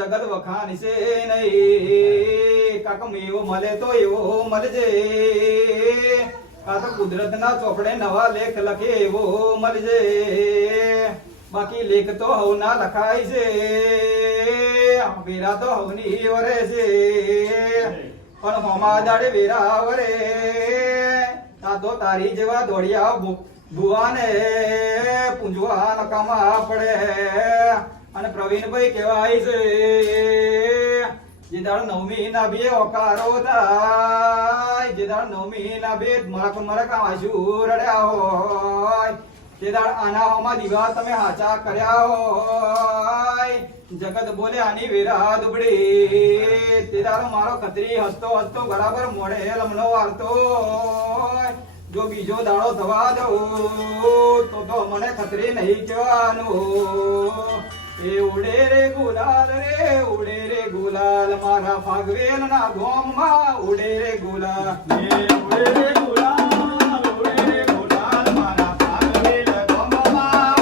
જગત વખાણ છે નહીં કાક મેવો મળે તો એવો મળજે આ તો કુદરતના ચોપડે નવા લેખ લખે એવો મળજે બાકી લેખ તો હવના લખાય છે વેરા તો હવની વરે છે પણ હોમા દાડે વેરા વરે તા તો તારી જેવા દોડિયા ભુવાને પૂંજવા નકામા પડે અને પ્રવીણભાઈ કહેવાય છે જે દાડ નવમી ના બે ઓકારો થાય જે દાડ નવમી ના બે મરક મરક આંસુ રડ્યા હોય તે દાડ આનાઓમાં દીવા તમે હાચા કર્યા હોય જગત બોલે આની વેરા દુબડી તે દાડ મારો ખત્રી હસતો હસતો બરાબર મોડે લમણો વાળતો જો બીજો દાડો થવા દઉં તો મને ખત્રી નહીં કહેવાનું એ ઉડે રે ગુલાલ મારા ફાગવેલ ના ગોમમાં ઉડે રે ગુલાલ ઉડે રે ગુલાલ મારા ફાગવેલ ગોમમાં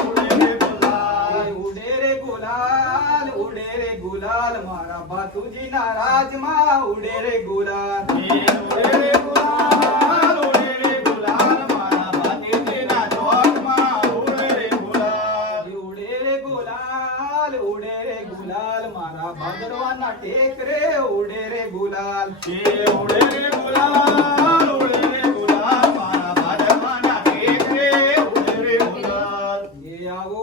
ઉડે રે ગુલાલ ઉડે રે ગુલાલ મારા ભાતુજી ના રાજમાં ઉડે રે ગુલાલ ઉડે રે ગુલાલ મારા ભાતુજી ના ચોકમાં ઉડે રે ગુલાલ ઉડે રે ગુલાલ મારા ભાદરવાના ટેકરે ઉડે રે ગુલાલ ઉડે રે ગુલાલ મારા ભાદરવાના ટેકરે ઉડે રે ગુલાલ એ આવો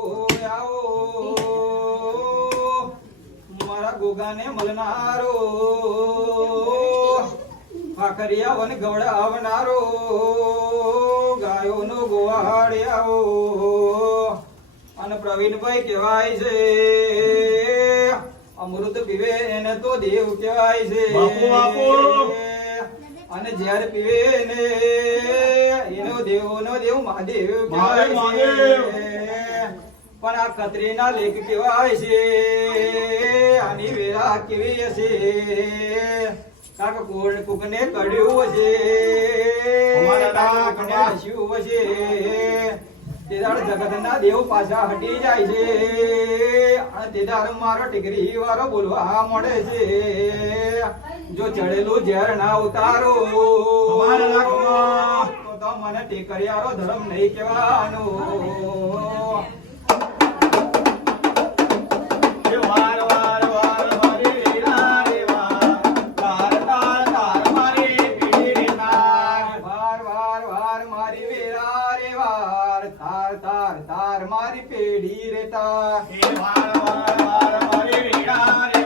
મારા ગોગાને મળનારો આખરિયા વન ગવડાવનારો ગાયોનો ગોવાળિયાઓ અને પ્રવીણભાઈ કહેવાય છે અમૃત પીવે એને તો દેવ કહેવાય છે અને જ્યારે પીવે ને એનો દેવ મહાદેવ કહેવાય છે પણ આ ખત્રીના લેખ કહેવાય છે આની વેરા કેવી હશે કાક કોડ કુકને કડ્યું હશે હસ્યું હશે તે દાડ જગતના દેવ પાછા હટી જાય છે અને તે દાડ મારો ટીકરી વાળો બોલવા મળે છે જો ચડેલું ઝેર ના ઉતારો તો મને ટીકરિયારો ધર્મ નહીં કહેવાનો તાર મારી પેઢી રે તાર મારી વેડા રે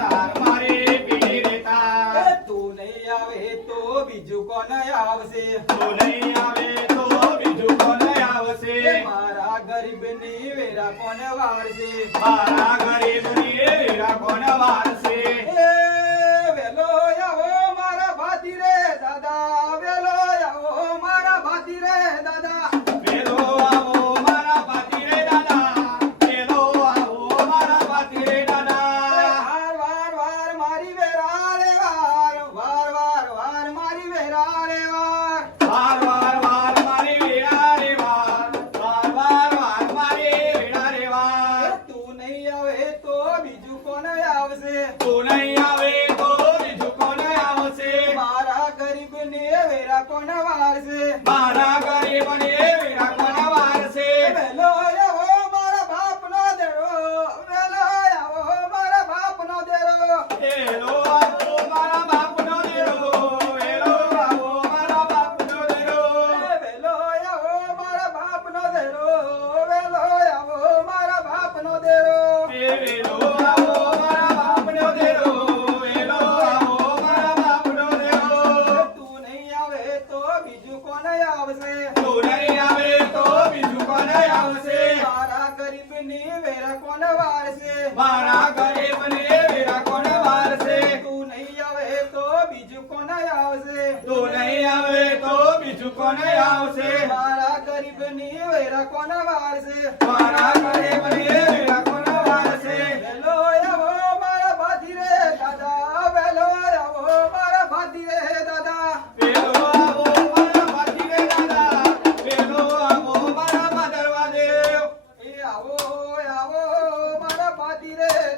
તાર મારી પેઢી રે તાર તું નહીં આવે તો બીજું કોણ આવશે મારા ગરીબની વેરા કોણ વારશે વેલો આવો મારા ભાતી રે દાદા વેલો આવો મારા ભાતી રે દાદા મારા ગરીબ ને વેરા કોણ વારસે વેલો આવો મારા બાપ નો દેરો વેલો આવો મારા બાપ નો દેરો વેલો આવો મારા બાપ નો દેરો વેલો આવો મારા બાપ નો દેરો વેલો આવો મારા બાપ નો દેરો વેલો આવો મારા બાપ નો દેરો વેલો આવો મારા બાપ નો દેરો વેલો આવો મારા બાપ નો દેરો તું નહીં આવે તો બીજું કોણ આવશે મારા ગરીબની વેરા કોણ વારશે તું નહીં આવે તો બીજું કોણ આવશે મારા ગરીબની વેરા કોણ વારશે વેલો આવો મારા ભાતી રે દાદા વેલો આવો મારા ભાતી રે દાદા આવો મારા ભાતી રે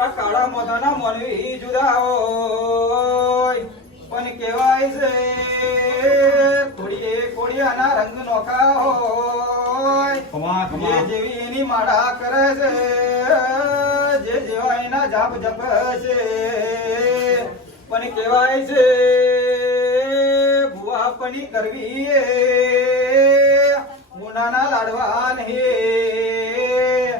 આ કાળા મોઢાના મોનવી જુદા હોય પણ કહેવાય છે કોળિયાના રંગ નોખા હોય જે જેવી એની માળા કરે છે જે જેવા એના જાપ જપ છે પણ કહેવાય છે ભુવાપણી કરવી એ ગુનાના લાડવા નહીં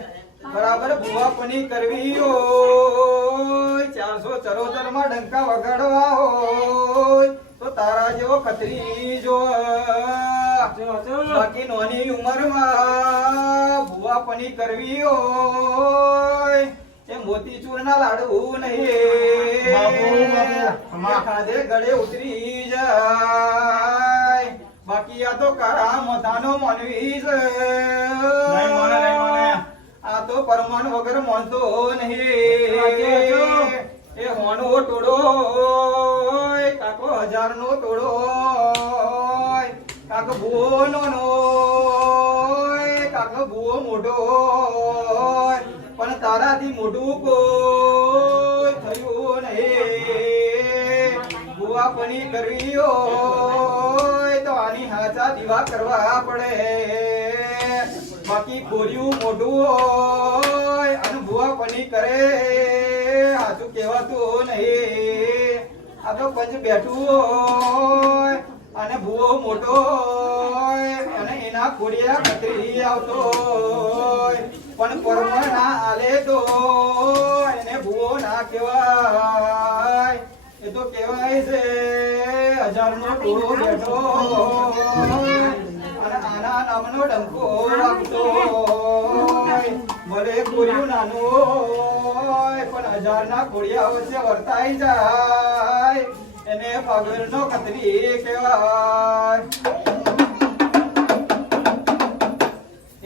બરાબર ભુવાપણી કરવી હોય 474 માં ડંકા વગાડવા હોય તો તારા જેવો ખત્રી જો બાકી નોની ઉંમરમાં ભુવાપણી કરવી હોય એ મોતીચૂર ના લાડુ નહીં ખાધે ગળે ઉતરી જાય બાકી આ તો કાળા મોઢાનો માનવી છે આ તો પરમાન વગર માનતો નહીં એ હોનો ટોળો કાકો 1000 નો ટોળો કાકો ભૂવો નો કાકો ભૂવો મોટો પણ તારાથી મોટું કોઈ થયું નહીં ભુવાપણી કરવી હોય તો આની હાચા દીવા કરવા પડે બાકી ખોર્યું મોટું હોય અને ભુવાપણી કરે હાચું કહેવાતું નહીં આ તો પંચ બેઠું હોય અને ભૂવો મોટો હોય અને એના ખોડિયા ખતરી આવતો હોય પણ પરમ ના આલે તો એને ભૂવો ના કહેવાય એ તો કહેવાય છે 1000 નો ટોળો બેઠો અને આના નામનો ડંકો વાગતો ભલે કોર્યું નાનું હોય પણ 1000 ના કોડિયા વચ્ચે વર્તાઈ જાય એને પગર નો ખતરી કહેવાય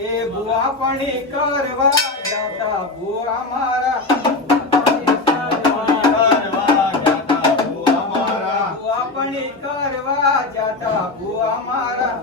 એ ભુવાપણી કરવા જાતા ભુવા મારા ભુવાપણી કરવા જાતા ભુવા મારા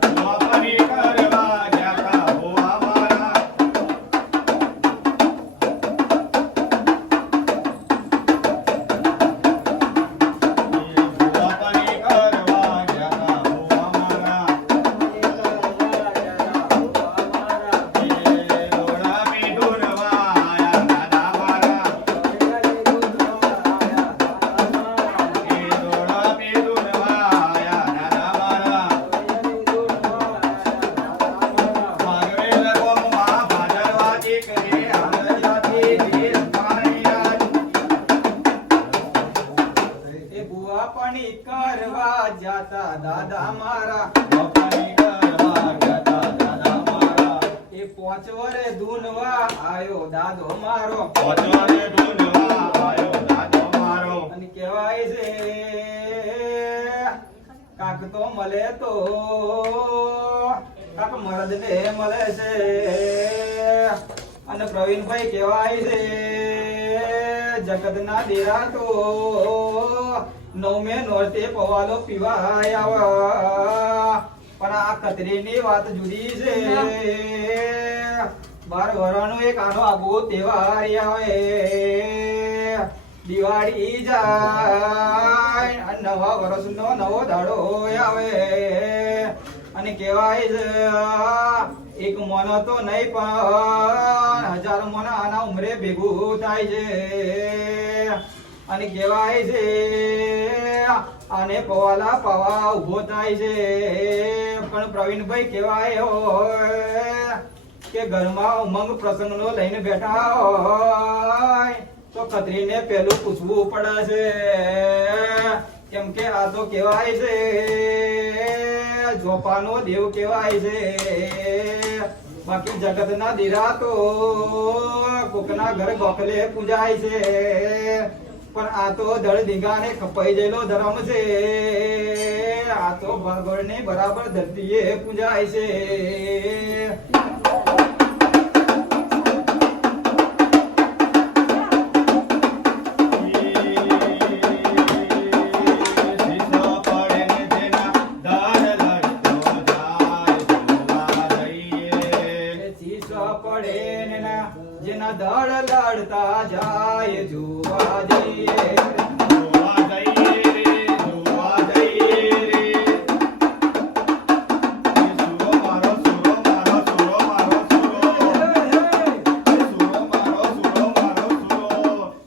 કરવા જાતા દાદા મારા એ 5 વરે ધૂનવા આયો દાદો મારો અને કહેવાય છે કાક તો મળે તો કાક મરદ ને મળે છે અને પ્રવીણભાઈ કહેવાય છે જગત ના દેરા તો નવમે નોરતે પવાલો પીવા આવા પણ આ ખતરીની વાત જુદી છે 12 વરાનો એક આનો આગો તહેવાર આવે દિવાળી જાય અને નવા વર્ષનો નવો દાડો આવે અને કહેવાય છે એક મોનો તો નહીં પણ 1000 મોના આના ઉમરે ભેગું થાય છે અને કહેવાય છે આને પવાલા પાવા ઉભો થાય છે પણ પ્રવીણભાઈ કહેવાય હોય કે ઘરમાં ઉમંગ પ્રસંગનો લઈને બેઠા હોય તો ખત્રીને પેલું પૂછવું પડે છે કેમ કે આ તો કહેવાય છે જોપાનો દેવ કહેવાય છે બાકી જગતના દીરા તો કોકના ઘર ગોખલે પૂજાય છે પણ આ તો દળ દીગાને ખપાઈ ગયેલો ધર્મ છે આ તો ભગવાન ને બરાબર ધરતીએ પૂજાય છે જેના દળ લડતા જોવા જાય જોવા જઈએ જોવા જઈએ રે જોવા જઈએ રે સુરો મારો સુરો મારો સુરો મારો સુરો સુરો મારો સુરો મારો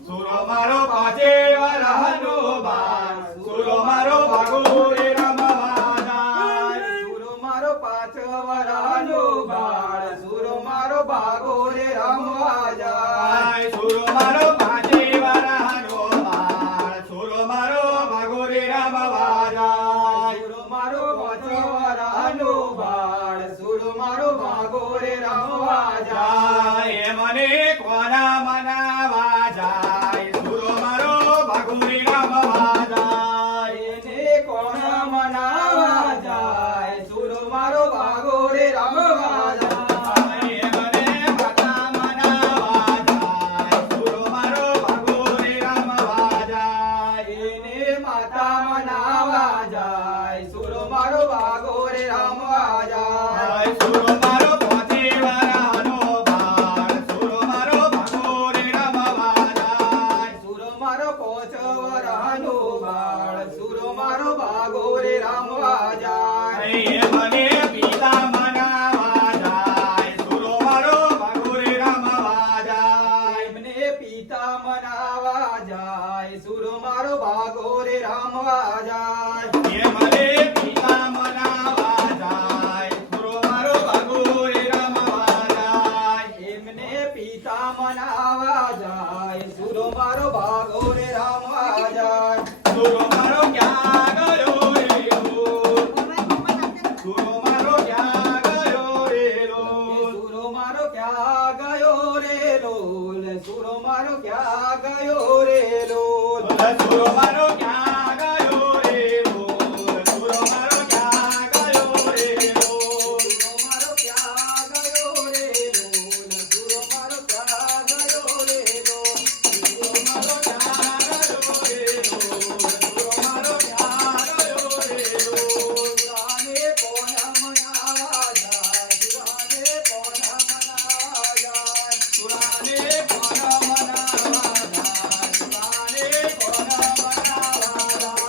સુરો મારો પાંચે વરહનો બાર સુરો મારો ભાગો રે રમવા જાય સુરો મારો પાંચ વરાનો બાળ સુરો મારો ભાગો રે રમવા જાય સુરો મારો પાંચે વરહનો બાર સુરો મારો ભાગો રે રમવા જાય સુરો મારો પાંચ વરાનો બાળ સુરો મારો ભાગો રે રમવા જાય જાય મને કોના મનાવા જાય સુરો મારો ભાગો રે રમવા જાય એને કોણ મનાવા જાય સુરો મારો ભાગો રે રમવા જાય મને માતા મનાવા જાય સુરો મારો ભાગો રે રમવા જાય એને માતા મનાવા જાય સુરો મારો ભાગો રે રમવા જાય સુરો મારો પાંચે વરહનો બાર સુરો મારો ભાગો રે રમવા જાય સુરો મારો પોચ વરાનો બાળ સુરો મારો ભાગો રે રમવા જાય મને પિતા મનાવા જાય સુરો મારો ભાગો રે રમવા જાય એમને પિતા મનાવા જાય સુરો મારો ભાગો રે રમવા જાય મને પિતા મનાવા જાય સુરો મારો ભાગો રે રમવા જાય એમને પિતા મનાવા જાય સુરો મારો ભાગો રે રમવા જાય સુરો મારો ક્યાં ગયો રે લોલ સુરો મારો ક્યાં ગયો રે લોલ સુરો મારો ક્યાં ગયો રે લોલ સુરો મારો ક્યાં ગયો રે લોલ સુરો મારો ક્યાં ગયો રે લોલ સુરો મારો ક્યાં ગયો રે લોલ સુરો મારો ક્યાં ગયો રે લોલ સુરો મારો ક્યાં ગયો રે લોલ સુરો મારો ક્યાં ગયો રે લોલ સુરો મારો ક્યાં ગયો રે લોલ સુરાને કોણ મનાવા જાય સુરાને કોણ મનાવા જાય સુરાને કોણ મનાવા જાય સુરાને કોણ મનાવા જાય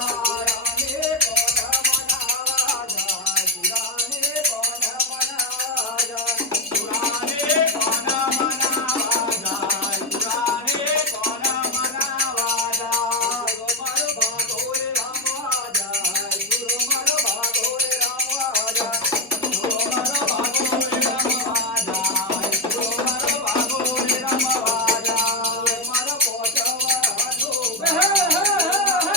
સુરાને કોણ મનાવા જાય સુરાને કોણ મનાવા જાય સુરાને કોણ મનાવા જાય સુરાને કોણ મનાવા જાય સુરો મારો ભાગો રે રમવા જાય સુરો મારો ભાગો રે રમવા જાય સુરો મારો ભાગો રે રમવા જાય સુરો મારો પોચ વરાનો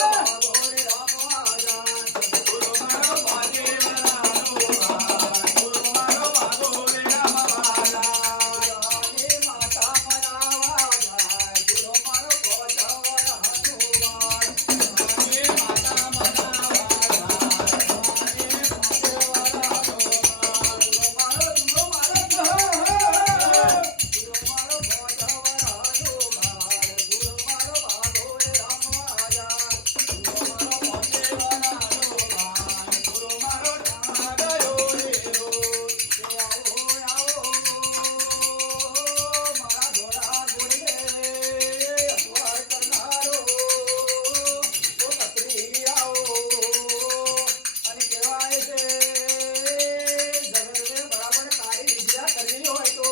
ભાગો રે રમવા જાય સુરો મારો પાંચે વરહનો બાર સુરો મારો ભાગો રે રમવા જાય સુરાને માતા મનાવા જાય સુરો મારો પોચ વરાનો ભાગ સુરાને માતા મનાવા અને કહેવાય છે જગતને બરાબર સારી વિદ્યા કરવી હોય તો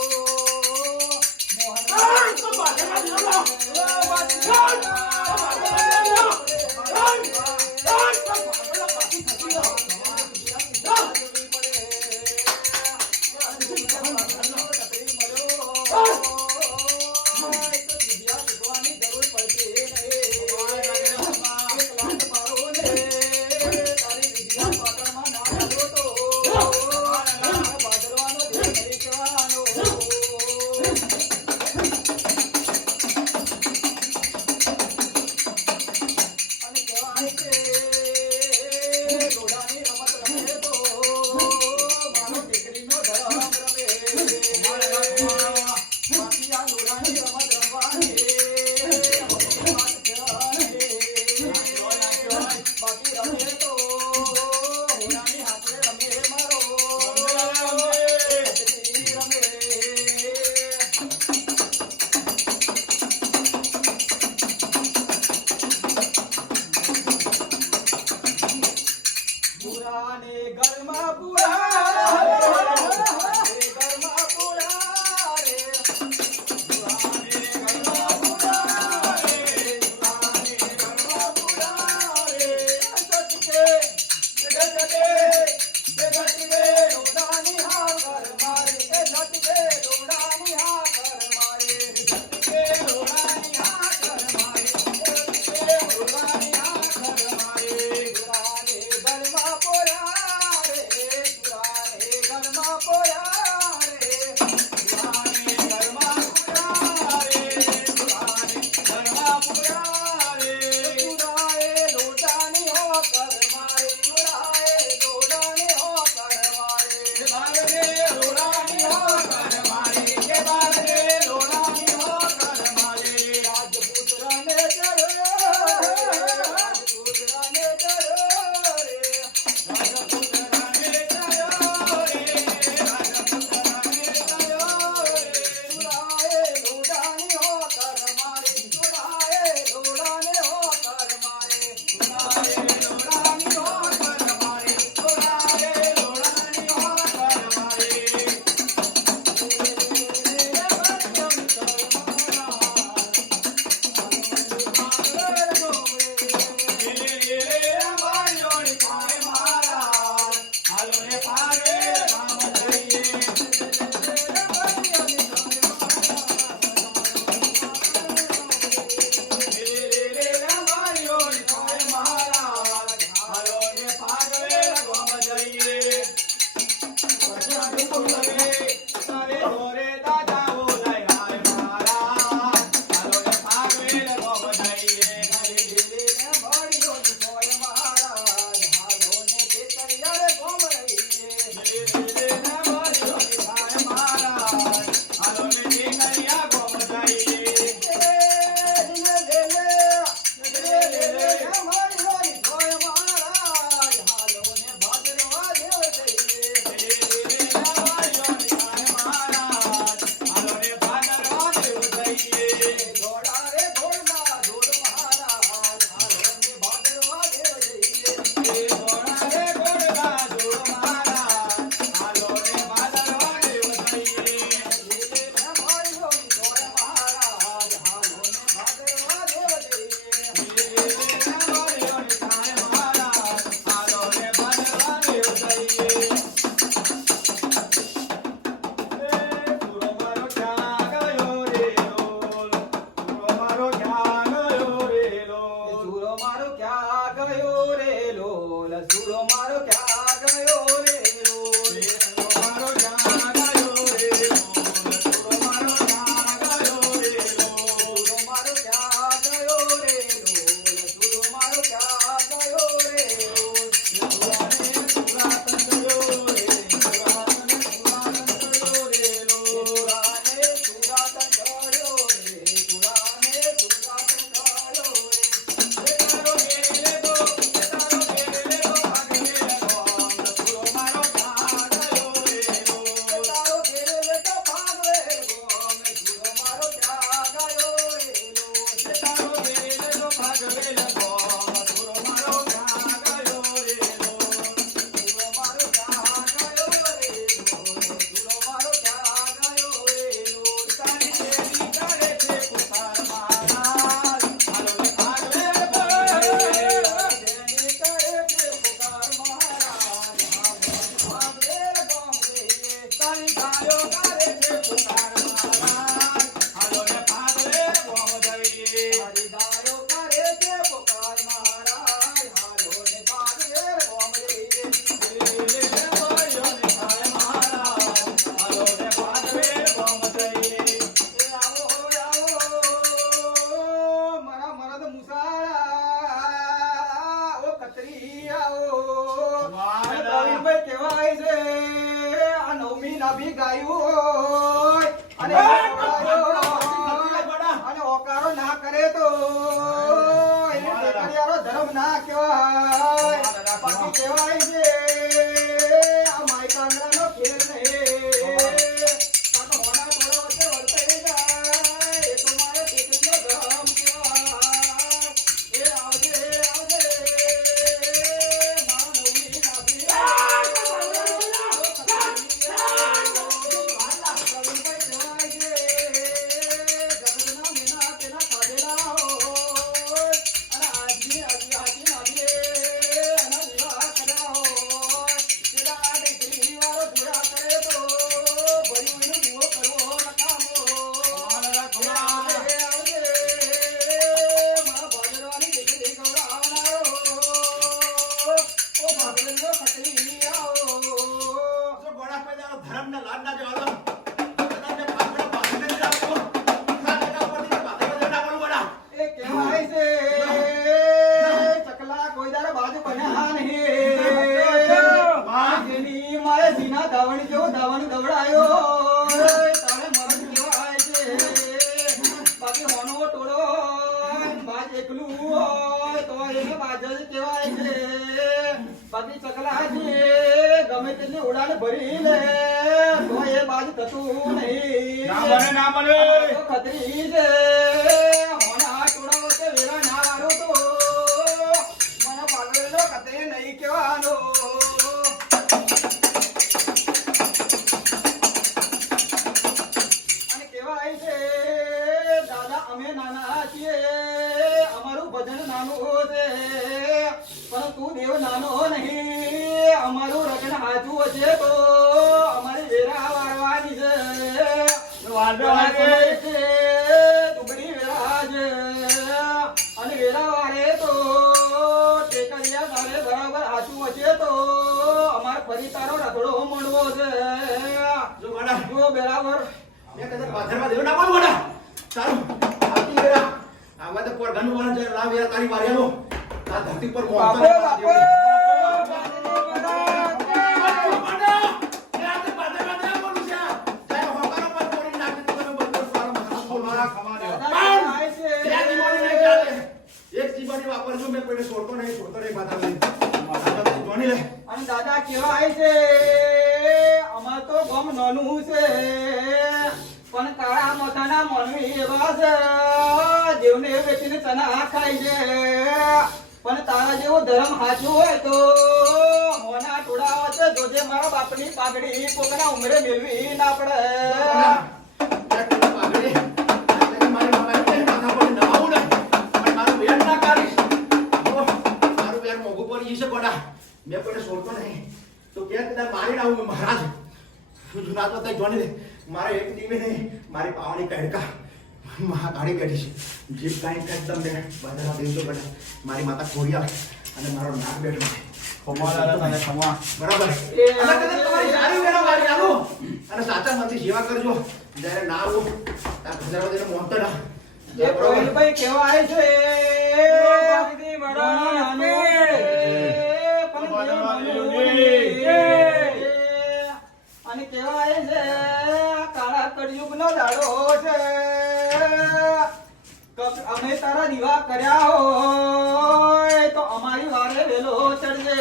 સુરો મારો ક્યાં ગયો રે લોલ મારો જાન ગયો રે લોલ સુરો મારો જાન ગયો રે લોલ સુરો મારો ક્યાં ગયો રે લોલ સુરો મારો ક્યાં ગયો રે લોલ સુરાને સુરાતન ગયો રે સુરાતને સુરાતન ગયો રે લોલ સુરાને સુરાતન ગયો રે સુરાને સુરાતન ગયો રે તારો ગેલે ગો તારો ગેલે ગો ભાગલે ગો સુરો મારો જાન ગયો રે લોલ તારો ઘેરે તો ભાગવે ગોમ સુરો મારો ક્યાં ગયો રે લોલ તારો ગેલે ગો ભાગલે ગો સુરો મારો જાન ગયો રે લોલ સુરો મારો ક્યાં ગયો રે લોલ સુરો મારો ક્યાં ગયો રે લોલ તારી દેવી કરે છે પુકાર મારા હાલો ને ભાગલે ગો જેની કરે છે પુકાર મહારાજ ભાગવે ગોમ રે તારી ગાયો કરે છે પુકાર મારા હાલો ને ભાગલે ગોમ જઈએ હરી ગાયો કરે છે પુકાર મહારાજ હાલો ને ભાગવે ગોમ રે આવો મારા મરદ મુસાળા ઓ કતરી આવો વાહ. પ્રવીણભાઈ કહેવાય છે આ નવમી નાભી ગાયું હોય અને અને ઓકારો ના કરે તો એને ટેકરિયારો ધર્મ ના કહેવાય બાકી કહેવાય છે આ માઈ કાંગડાનો ખેલ નહીં કાકો હોના થોડા વચ્ચે વર્તાઈ જાય એ તો મારે ટેકરીનો ધર્મ કહેવાય એ આવજે આવજે મારા નવમી નાભી એ કહેવાય છે ચકલા કોઈ દાડો બાજુ બન્યા નહીં જેની મારે સીના ધાવણ જેવો ધાવણ દવડાયો તારે મરદ કહેવાય છે બાકી હોનો ટોળો બાજ એકલું હોય તો એને બાજ જ કહેવાય છે બાકી ચકલા છે ગમે તેટલી ઉડાન ભરી લે તો એ બાજ થતું નહીં તો ખતરી છે હોના ટોળો તે વેરા ના વાળો તો મને પાગળેલો કતરી નહીં કહેવાનો અને કહેવાય છે દાદા અમે નાના છીએ અમારું ભજન નાનું છે પણ તું દેવ નાનો નહીં અમારું રગન હાચું હશે તો અમારી વેરા વાળવાની છે ટુકડી વેરા છે અને વેરા વાળે તો ટેકરિયા તારે બરાબર હાચું હશે તો અમાર ફરી તારો રખડો મંડવો છે જો બરાબર બાપો બાપો અને દાદા કહેવાય છે અમાર તો ગમ નાનું છે પણ કાળા મોથાના મનવી એવા છે જેવને વેચીને તના ખાય છે પણ તારા જેવો ધર્મ હાચું હોય તો હોના ટોળા વચ્ચે જોજે મારા બાપની પાઘડી કોકના ઉમરે મેળવી ના પડે મેં કોઈને છોડતો નહીં તો ક્યાં કદાચ મારી આવું મહારાજ જુના તો તઈ જોની મારે એક દીવે નહીં મારી પાવાની કડકા મહાકાળી બેઠી છે જીપ કાંઈ એકદમ બે બધા દેવતો બેઠા મારી માતા ખોડિયા અને મારો નાક બેઠો છે ખમા દાદા તને ખમા. બરાબર એ અને કદાચ તમારી સારી વેરા વાળી આલો અને સાચા મનથી સેવા કરજો જ્યારે ના આવું આ ગુજરાતીને મોંતો ના એ પ્રવીણભાઈ કેવા આવે છે ભક્તિ મહારાજ અને કેવા આવે છે કાળા કળિયુગ નો દાડો છે અમે તારા દીવા કર્યા હોય તો અમારી વારે વેલો ચડજે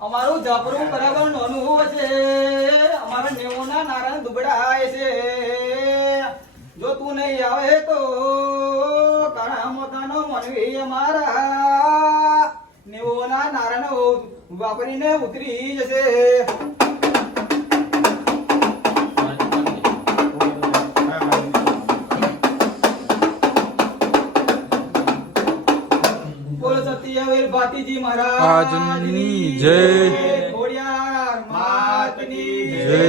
અમારું જાપરું બરાબર નાનું છે અમારા નેવોના નારાયણ દુબળાય છે જો તું નહીં આવે તો કાળા મોતાનો મનવી અમારા નેવોના નારાયણ વાપરીને ઉતરી જશે બોલો સત્યવીર ભાતીજી મહારાજની જય. ખોડિયાર માતની જય.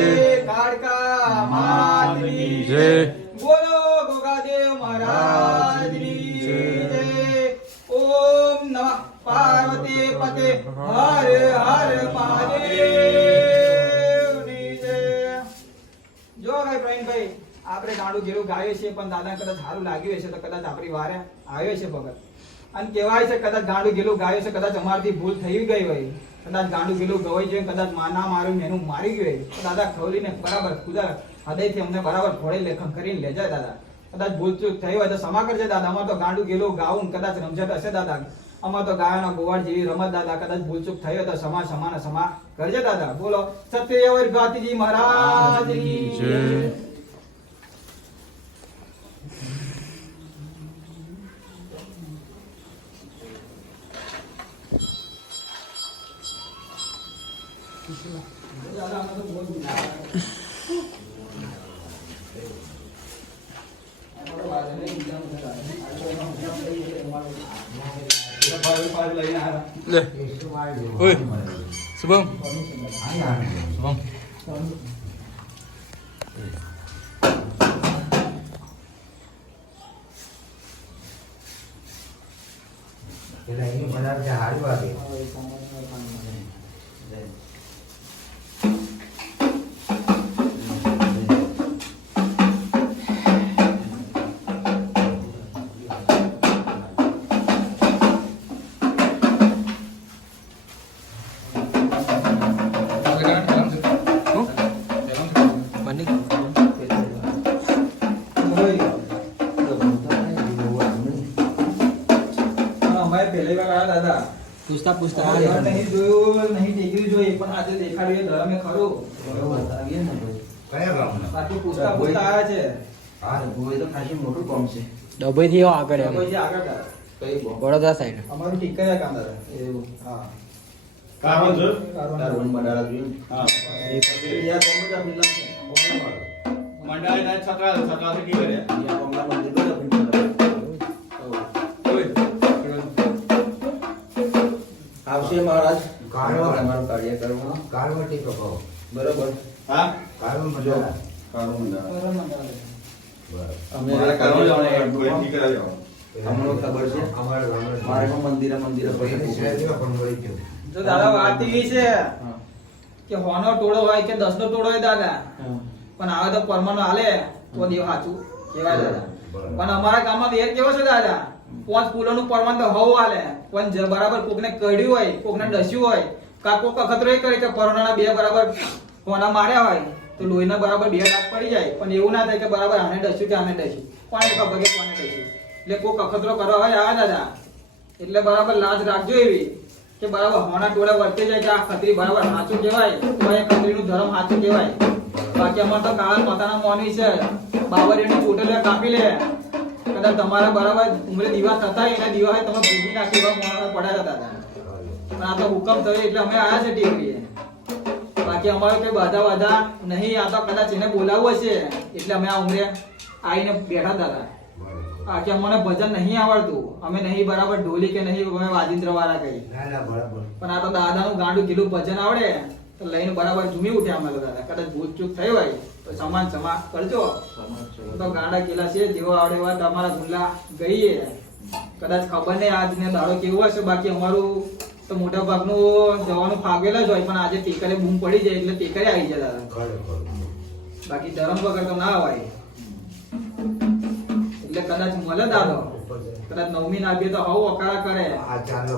કાળકા માતની જય. બોલો ગોગાદેવ મહારાજની જય. ઓમ નમઃ પાર્વતી પતે હર હર મહાદેવની જય. જો ભાઈ પ્રવીણભાઈ આપણે ગાડું ગેરું ગાયું છે પણ દાદા કદાચ સારું લાગ્યું હશે તો કદાચ આપણી વારે આવ્યો છે ભગત અને કહેવાય છે કદાચ ગાંડું ગેલું ગાયું છે કદાચ અમારથી ભૂલ થઈ ગઈ હોય કદાચ ગાંડું ગેલું ગવાઈ છે કદાચ માના મારું મેનું મારી ગયું હોય તો દાદા ખવલીને બરાબર ખુદા હૃદયથી અમને બરાબર ફોડે લેખન કરીને લેજાય દાદા કદાચ ભૂલ ચૂક થઈ હોય તો ક્ષમા કરજે દાદા અમાર તો ગાંડું ગેલું ગાવું કદાચ રમઝટ હશે દાદા અમાર તો ગાયોના ગોવાળ જેવી રમત દાદા કદાચ ભૂલ ચૂક થઈ હોય તો ક્ષમા કરજે દાદા બોલો સત્યવીર ભાતીજી મહારાજની જય. લે ઓય શુભમ શુભમ એટલે અહીં બનાવ હારું આવે પૂછતા નહીં જોયું નહીં ડિગ્રી જોઈ પણ આજે દેખાડ્યું એ ધર્મે ખરું કયા ગામના બાકી પૂછતા આવ્યા છે હા ગોય તો ખાસી મોટું કામ છે ડભોઈ થી આગળ એમ કોઈ જે આગળ હતા. વડોદરા સાઈડ અમારું ટીકરિયા કામ હતા. એવું હા કારણ છે તારું મંડાળા જોયું હા યા કોમ્પ્યુટર મિલા કોણ મારો મંડાળી ના છકરા થી કી કરે યા કોમ્પ્યુટર મંદિર પર પ્રિન્ટર આવશે મહારાજ અમારું કાર્ય કરવું કારવટી કપાવો બરોબર હા કારવ મંડાળા કાળું મંડાળા બરાબર મંડાળે. મારે કાળું જવાનું કોઈ ઠીક કરાવી આવો અમને ખબર છે અમારે મારે મંદિરે પણ વળી ગયો જો દાદા વાત એવી છે કે હોનો ટોળો હોય કે 10 નો ટોળો હોય દાદા પણ આવે તો પરમાનો હાલે તો દેવ સાચું કહેવાય દાદા પણ અમારા ગામમાં વેર કેવો છે દાદા 5 ફૂલોનું પરમાન તો હવ હાલે પણ જે બરાબર કોકને કઢ્યું હોય કોકને ડસ્યું હોય કા કોક અખતરો એ કરે કે પરમાના બે બરાબર કોના માર્યા હોય તો લોહીના બરાબર બે દાગ પડી જાય પણ એવું ના થાય કે બરાબર આને ડસ્યું કે આને ડસ્યું કોને ખબર કે કોને ડસ્યું એટલે કોક અખતરો કરવા હોય આવે દાદા એટલે બરાબર લાજ રાખજો એવી કે બરાબર હોના ટોળે વર્તે જાય કે આ ખત્રી બરાબર સાચું કહેવાય તો એ ખત્રીનું ધર્મ સાચું કહેવાય બાકી અમાર તો કાળ માતાના મોની છે બાવરીની ચોટલીઓ કાપી લે કદાચ તમારા બરાબર ઉમરે દીવા થતા એના દીવા તમે ભૂગી નાખી મોણા પડાયા દાદા પણ આ તો હુકમ થયો એટલે અમે આયા છે ટીકરીએ બાકી અમારે કઈ બાધા નહીં આ તો કદાચ એને બોલાવવું હશે એટલે અમે આ ઉમરે આવીને બેઠા દાદા બાકી અમને ભજન નહીં આવડતું અમે નહીં બરાબર ઢોલી કે નહીં અમે વાજિંત્ર વાળા કઈ બરાબર પણ આ તો દાદાનું ગાંડું કીધું ભજન આવડે તો લઈને બરાબર ઝૂમી ઉઠ્યા અમે લોકો દાદા કદાચ ભૂત ચૂક થઈ હોય તો સમાન ક્ષમા કરજો તો ગાંડા કેલા છે જેવો આવડે એવા તમારા ગુલ્લા ગઈએ કદાચ ખબર નહીં આજને દાડો કેવો હશે બાકી અમારું તો તો મોટા ભાગનું જવાનું ફાગેલા જ હોય, પણ આજે ટેકરે બૂમ પડી જાય એટલે ટેકરે આવી જાય દાદા. બાકી ધરમ વગર તો ના હોય. એટલે કદાચ મળે દાદો, કદાચ નવમી ના આપીએ તો હવ વકાળા કરે,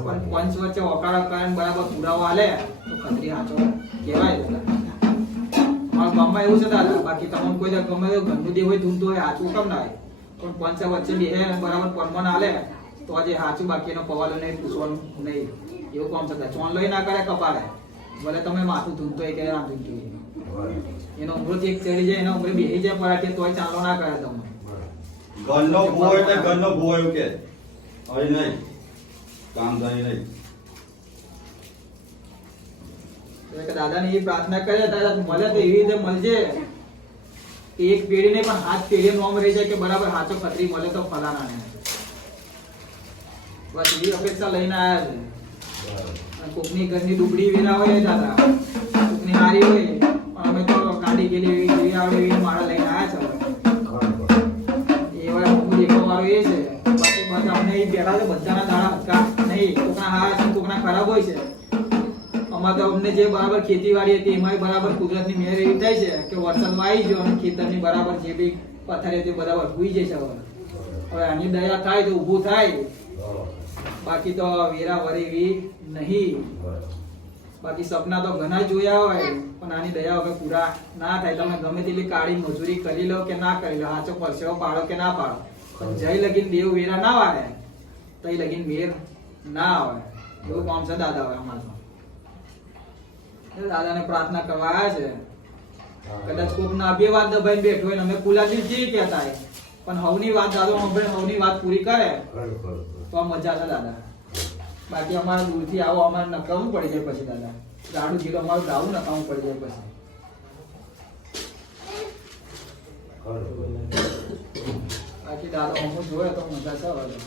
પણ પંચ વચ્ચે વકાળા કરે ને બરાબર પુરાવો આલે તો ખતરી સાચો કહેવાય દાદા. મારા ગામમાં એવું છે દાદા. બાકી તમને કોઈ ગમે તે ગંદુ દેવ હોય ધૂમતું હોય સાચું કેમ ના હોય, પણ પંચ વચ્ચે બેહે બરાબર પરમાન આલે તો આજે સાચું, બાકી એનો પવાલો નહીં, પૂછવાનું નહીં, એવું કામ છે. ચોન લઈ ના કરે કપાળે, ભલે તમે માથું ધૂમતો હોય કે ના ધૂમતું હોય, એનો ઉમરો એક ચડી જાય, એના ઉમરે બેહી જાય પરાઠે તોય ચાલો ના કરે તમે. ઘરનો ભૂવો એટલે ઘરનો ભૂવો એવું કે હવે નહીં કામ થાય નહીં. દાદાને એ પ્રાર્થના કરે દાદા મળે તો એવી રીતે મળજે કે એક પેઢી નહીં પણ 7 પેઢી નોમ રહી જાય કે બરાબર સાચો ખતરી મળે તો ફલાણા ને. બસ એવી અપેક્ષા લઈને આવ્યા છે. કોકની ઘરની ડુબડી વેરા હોય દાદા, કોકની હારી હોય, પણ અમે તો ગાડી ગયેલી એવી આવડે એવી માળા લઈને આવ્યા છે. એ વાળા હું દેખો વાળો એ છે. બાકી બધા અમને એ બેઠા છે, બધાના દાડા હટકા નહીં, કોકના હારા છે કોકના ખરાબ હોય છે. અમારે તો અમને જે બરાબર ખેતીવાડી હતી એમાં બરાબર કુદરતની મહેર એવી થાય છે કે વરસાદમાં આવી ગયો અને ખેતરની બરાબર જે બી પથારી હતી બરાબર ભૂઈ જાય છે. હવે આની દયા થાય તો ઊભું થાય, બાકી તો વેરા વરેવી નહીં. બાકી સપના તો ઘણા જોયા હોય પણ આની દયા વગર પૂરા ના થાય. તમે ગમે તેટલી કાળી મજૂરી કરી લો કે ના કરી લો, સાચો પરસેવો પાડો કે ના પાડો, પણ જય લગીન દેવ વેરા ના વાળે તઈ લગીન મેર ના આવે. એવું કામ છે દાદા હવે અમારે. દાદાને પ્રાર્થના કરવા આવ્યા છે. કદાચ કોક ના બે વાત દબાઈને બેઠો હોય ને અમે કુલાજી જે કહેતા હોય, પણ હવની વાત દાદો સાંભળે હવની વાત પૂરી કરે તો આ મજા છે દાદા. બાકી અમારે દૂરથી આવો અમારે નકામું પડી જાય પછી દાદા, ગાડું જીલો અમારું ગાવું નકામું પડી જાય પછી. બાકી દાદો અમુક જોયે તો મજા છે હવે.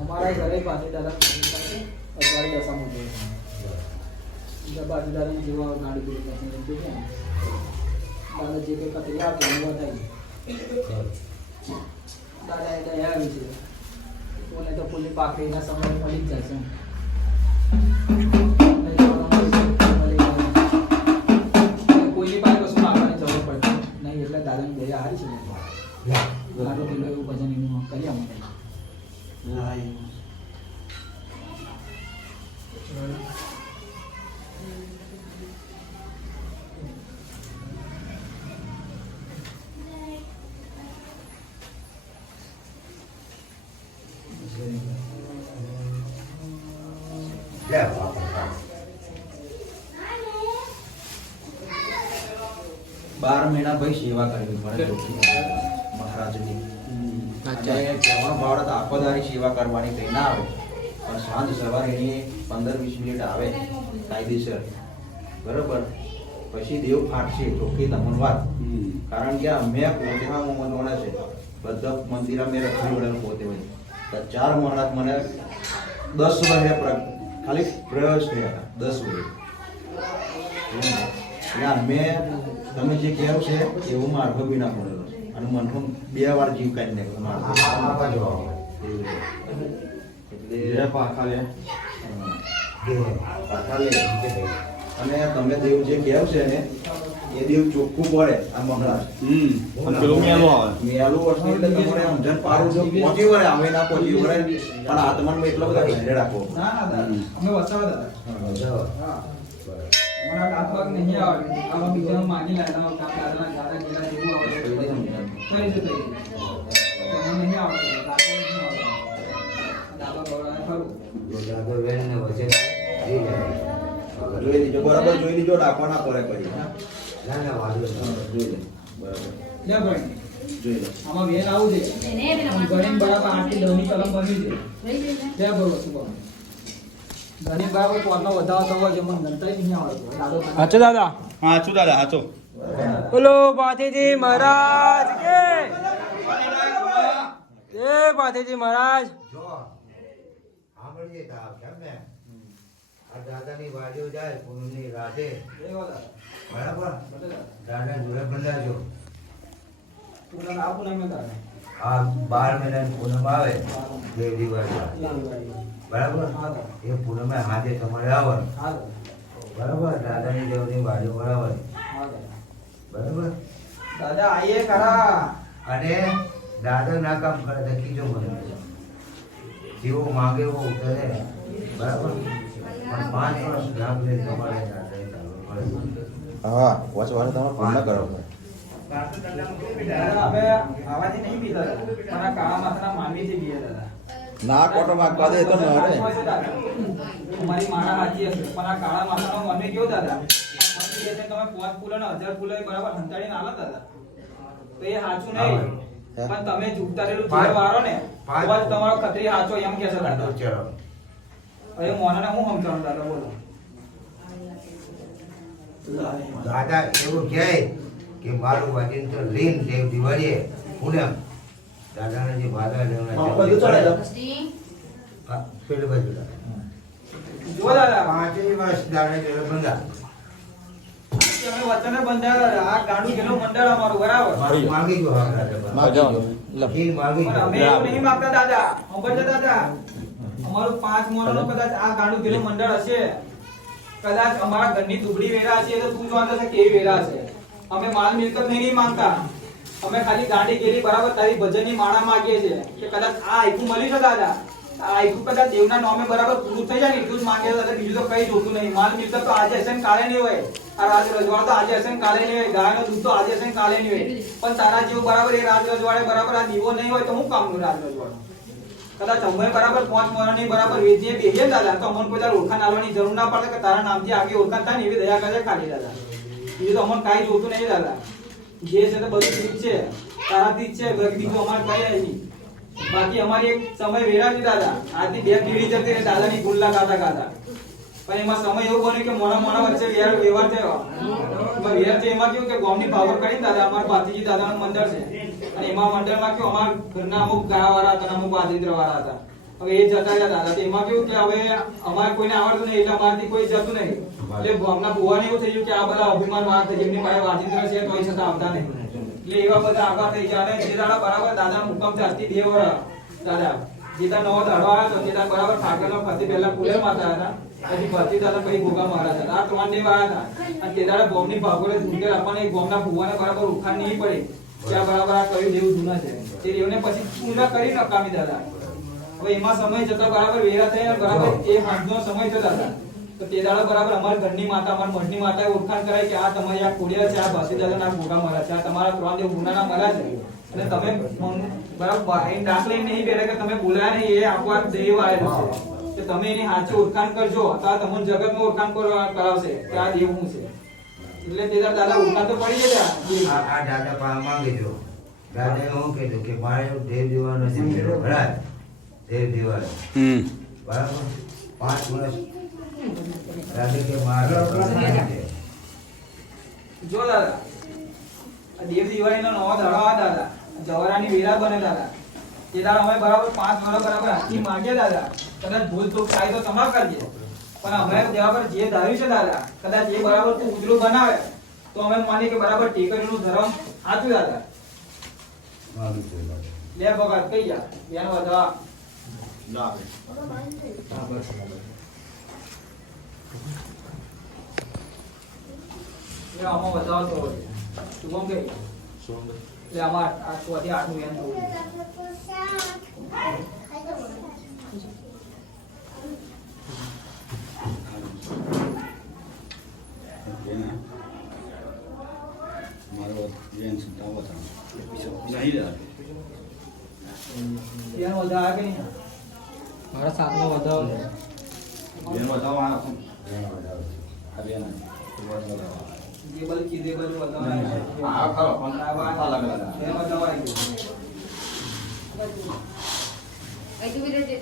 અમારા ઘરે પાસે દાદા અજવાળી દશામાં જોઈએ બાજુ દાદા જેવા ગાડી પૂરી પાસે દાદા જે કંઈ કતરી આપે એ બતાવી દાદા એ દયા આવી છે. કોને તો ફૂલી પાકડીના સમય મળી જ જાય છે. કોઈની પાસે કશું આપવાની જરૂર પડતી નહીં, એટલે દાદાની દયા હારી છે. ગાડું કિલો એવું ભજન એનું કરી અમારે. બાર મહિના ભાઈ સેવા કરવી પડે મહારાજની. ભારત આખો દાડી સેવા કરવાની કઈ ના આવે, પણ સાંજ સવારે એની 15-20 મિનિટ આવે કાયદેસર બરોબર. પછી દેવ ફાટશે ચોખ્ખી તમને વાત. કારણ કે અમે પોતેમાં મનવાના છે બધા મંદિર અમે રખડી વળેલું પોતે હોય. 4 મહારાજ મને 10 વર્ષે ખાલી પ્રયાસ થયા 10 વર્ષ. અમે તમે જે કહેવું છે એવું માર્ગો બી ના મળેલો છે અને મનનો 2 વાર જીવ કાઢી નાખ્યો એટલે પાખા લે અને તમે દેવ જે કહેવું છે ને એ દેવ ચોખ્ખું પડે. આ મંગળા પેલું મેલું આવે મેલું વર્ષ એટલે તમારે સમજણ પાડું છો પહોંચી વળે આવે ના પહોંચી વળે, પણ આત્મામાં એટલો બધા ધૈર્ય રાખો. ના ના દાદા અમે વસાવા દાદા. હા અમારા હાથ પગ નહીં આવે, આવા બીજાનું માની લાયલા કામ દાદાના દાદા જેલા જેવું આવે કઈ રીતે થઈ ગયું નહીં આવડતું દાદા નહીં આવડતું. દાદા બોલાવે ખરું જોઈ લીજો બરાબર, જોઈ લીજો ડાકવા ના પડે પછી. જોઈ લે બરાબર, લે ભાઈ જોઈ લે. આમાં વેર આવું છે ગણીને બરાબર 8 થી 10 ની કલમ બની છે. લે બોલો શું બોલો ઘણી બરાબર પોતનો વધારો થવો છે મને ગણતરી નહીં આવડતું દાદો હાચો દાદા હાચું દાદા હાચો બોલો પાથીજી મહારાજ કે જય પાથીજી મહારાજ જો સાંભળીએ તો આપ કેમ ને આ દાદાની વાડીઓ જાય પૂનમની રાતે બરાબર દાદા જોડે બંધાજો આ 12 મહિનાની પૂનમ આવે દેવ દિવાળી બરાબર એ પૂનમે હાજે તમારે આવવાનું બરાબર દાદાની દેવની વાડીઓ બરાબર બરાબર દાદા આઈએ ખરા અને દાદા ના કામ કરે તો કીજો મને જેવો માંગે એવો ઉતરે બરાબર પણ 5 વર્ષ ગામ લઈ તમારે દાદાએ ચાલવું પડે હા વચ વાળે તમે પૂર્ણ કરો દાદા હવે આવાથી નહીં પીતા પણ આ કાળા માથાના માનવીથી પીએ દાદા ના કોટો માગવા દે તો ન રે તમારી માણા હાજી હશે પણ આ કાળા માથાનો મને કેવો દાદા તમે 5 ફૂલો ને 1000 ફૂલો બરાબર હંતાડીને આલો દાદા તો એ સાચું નહીં પણ તમે ઝૂકતારેલું જીવ વાળો ને તો જ તમારો ખત્રી સાચો એમ કે છે દાદા ચલો હવે મોનાને હું સમજાવું દાદા બોલો દાદા એવું કહે કે મારું વજન તો લીન દેવ દિવાળીએ પૂનમ દાદાને જે વાદા લેવના પેલું બાજુ જો દાદા 5 વર્ષ દાદા જોડે બંધા અમે વચને બંધાયા આ ગાડું ગેલો મંડળ અમારું બરાબર માંગી જો હા માગજો લીન માંગી પણ જો અમે એવું નહીં માંગતા દાદા સાંભળજો દાદા અમારું 5 મોણનો કદાચ આ ગાડું ગેલો મંડળ હશે કદાચ અમારા ઘરની દુબળી વેરા હશે તો તું જાણતો છે કેવી વેરા છે અમે માલ મિલકત નહીં માંગતા અમે ખાલી ગાડી ગેલી બરાબર તારી ભજનની માળા માંગીએ છીએ કે કદાચ આ આયકું મળ્યું છે દાદા આ આયકું કદાચ દેવના નામે બરાબર પૂરું થઈ જાય ને એટલું જ માંગે દાદા બીજું તો કઈ જોતું નહીં માલ મિલકત તો આજે હશે ને કાલે નહીં હોય આ રાજ રજવાડો તો આજે હશે ને કાલે નહીં હોય ગાયનો દૂધ તો આજે હશે ને કાલે નહીં હોય પણ તારા જેવું બરાબર એ રાજ રજવાડે બરાબર આ દીવો નહીં હોય તો હું કામનું રાજ રજવાડો કદાચ અમે બરાબર 5 મહિનાની બરાબર વેચીએ બેહીએ દાદા તો અમને કોઈ ઓળખાણ આવવાની જરૂર ના પડે કે તારા નામથી આગળ ઓળખાણ થાય ને એવી દયા કરે ખાલી દાદા બીજું તો અમને કાંઈ જોતું નહીં દાદા જે છે તો બધું ઠીક છે તારાથી જ છે બાકી બીજું અમારે કઈ નહીં બાકી અમારી એક સમય વેરા છે દાદા આજથી 2 પીઢી જતી રહી દાદાની ગુલ્લા ગાતા પણ એમાં સમય એવું બન્યું કે મોણા વચ્ચે વ્યવહાર થયો વ્યવહાર છે એમાં કેવું કે ગામની પાવર કરીને દાદા અમારા પાતીજી દાદાનું મંડળ છે અને એમાં મંડળમાં કેવું અમારા ઘરના અમુક ગાયવાળા હતા અમુક વાજિંત્ર વાળા હતા હવે એ જતા રહ્યા દાદા તો એમાં કેવું કે હવે અમારે કોઈને આવડતું નહીં એટલે અમારાથી કોઈ જતું નહીં એટલે ગામના ભુવાને એવું થઈ ગયું કે આ બધા અભિમાન વાળા છે જેમની પાસે વાજિંત્ર છે તોય છતાં આવતા નહીં એટલે એવા બધા આગળ થઈ ગયા અને જે દાડા બરાબર દાદા મુકામ છે આજથી 2 વર્ષ દાદા જેતા નવો દાડો આવ્યો તો જેતા બરાબર ઠાકરનો ફતી પહેલા કુલેર માતા હતા પછી ફતી દાદા પછી ભોગા મહારાજ હતા આ 3 દેવ આવ્યા હતા અને તે દાડા બોમની ભાગોળે ઝુંકેર આપણને ગામના ભુવાને બરાબર ઉખાણ નહીં પડે ત્યાં બરાબર આ કયું દેવ જૂના છે તે દેવને પછી પૂજા કરી નકામી દાદા હવે એમાં સમય જતો બરાબર વેરા થઈ બરાબર એ હાંજનો સમય થયો દાદા તો તે દાડા બરાબર અમારા ઘરની માતા અમારા મઠની માતાએ ઓળખાણ કરાય કે આ તમારી આ ખોડિયા છે આ ભાસી દાદાના ભોગા મહારાજ છે આ તમારા 3 દેવ ગુનાના મહારાજ છે અને તમે બરાબર અહીં દાખલે નહીં બેઠા કે તમે બોલાયા નહીં એ આપવા દેવ આવેલું છે કે તમે એની સાચી ઓળખાણ કરજો તો આ તમને જગતમાં ઓળખાણ કરાવશે કે આ દેવ શું છે એટલે તે દાદા ઓળખાણ તો પડી જશે આ દાદા પાસે માંગી જો દાદા એવું કીધું કે મારે દેવ દીવાનો છે ભરાય દેવ દીવાનો બરાબર 5 વર્ષ દાદા કે મારે જો દાદા આ દેવ દિવાળીનો નવો દાડો આ દાદા જવારાની વેરા બને દાદા તે દાડા અમે બરાબર 5 વર્ષ બરાબર હાથી માંગે દાદા કદાચ ભૂલ ચૂક થાય તો તમાર કરજે પણ અમે બરાબર જે ધાર્યું છે દાદા કદાચ એ બરાબર તું ઉજળું બનાવે તો અમે માની કે બરાબર ટેકરીનું ધર્મ સાચું દાદા લે ભગત કઈ જા બેન વધવા આમાં વધારો તો શુભમ કઈ એટલે આમાં 8 થી 8 નું એમ જોવું બેન વધા આ કે નહીં મારા 7 નો વધારો જે બલ કીધે બધું વધારે આ ખરો પણ આ વાત અલગ અલગ એ વધારે Ay, tú vienes de